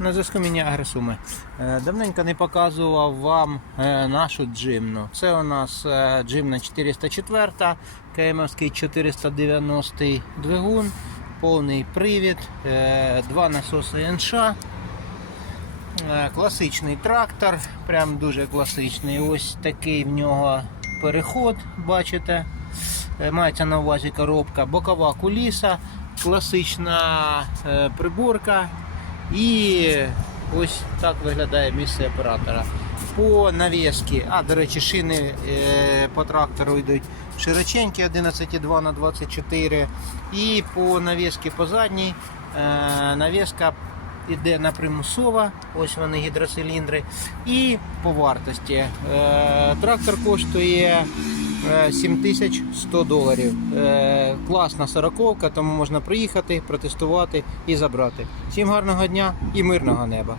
На зв'язку мені Агресуми. Е, Давненько не показував вам е, нашу джимну. Це у нас е, джимна 404, КМовський 490 двигун, повний привід, два насоси НШ, класичний трактор, прям дуже класичний. Ось такий в нього переход, бачите. Мається на увазі коробка, бокова куліса, класична приборка. І ось так виглядає місце оператора. По навіски, а до речі, шини е, по трактору йдуть широченькі 11,2 на 24 І по навіски по задній е, навіска йде напримусова, ось вони гідроциліндри. І по вартості. Е, трактор коштує 7100 доларів. Е, Класна сороковка, тому можна приїхати, протестувати і забрати. Всім гарного дня і мирного неба!